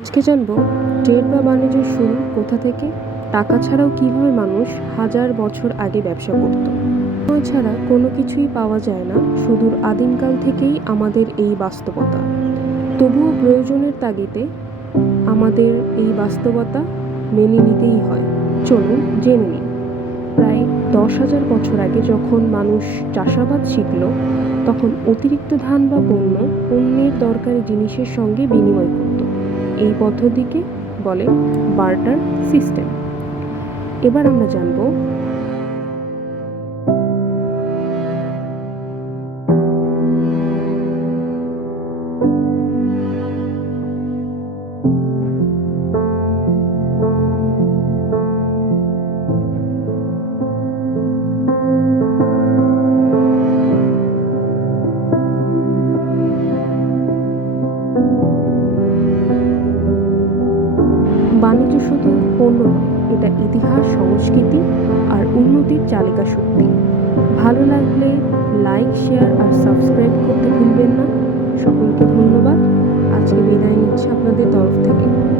আজকে জানব ট্রেড বা বাণিজ্য শুরু কোথা থেকে? টাকা ছাড়াও কীভাবে মানুষ হাজার বছর আগে ব্যবসা করত? ছাড়া কোনো কিছুই পাওয়া যায় না, সুদূর আদিমকাল থেকেই আমাদের এই বাস্তবতা। তবুও প্রয়োজনের তাগিদে আমাদের এই বাস্তবতা মেনে নিতেই হয়। চলুন জেনে নিই। প্রায় দশ হাজার বছর আগে যখন মানুষ চাষাবাদ শিখল, তখন অতিরিক্ত ধান বা পণ্য অন্যের দরকারি জিনিসের সঙ্গে বিনিময় করত। এই পদ্ধতিকে বলে বার্টার সিস্টেম। এবার আমরা জানব বাণিজ্য শুধু পণ্য এটা ইতিহাস, সংস্কৃতি আর উন্নতির চালিকা শক্তি। ভালো লাগলে লাইক, শেয়ার আর সাবস্ক্রাইব করতে ভুলবেন না। সকলকে ধন্যবাদ। আজকে বিদায় নিচ্ছে আপনাদের তরফ থেকে।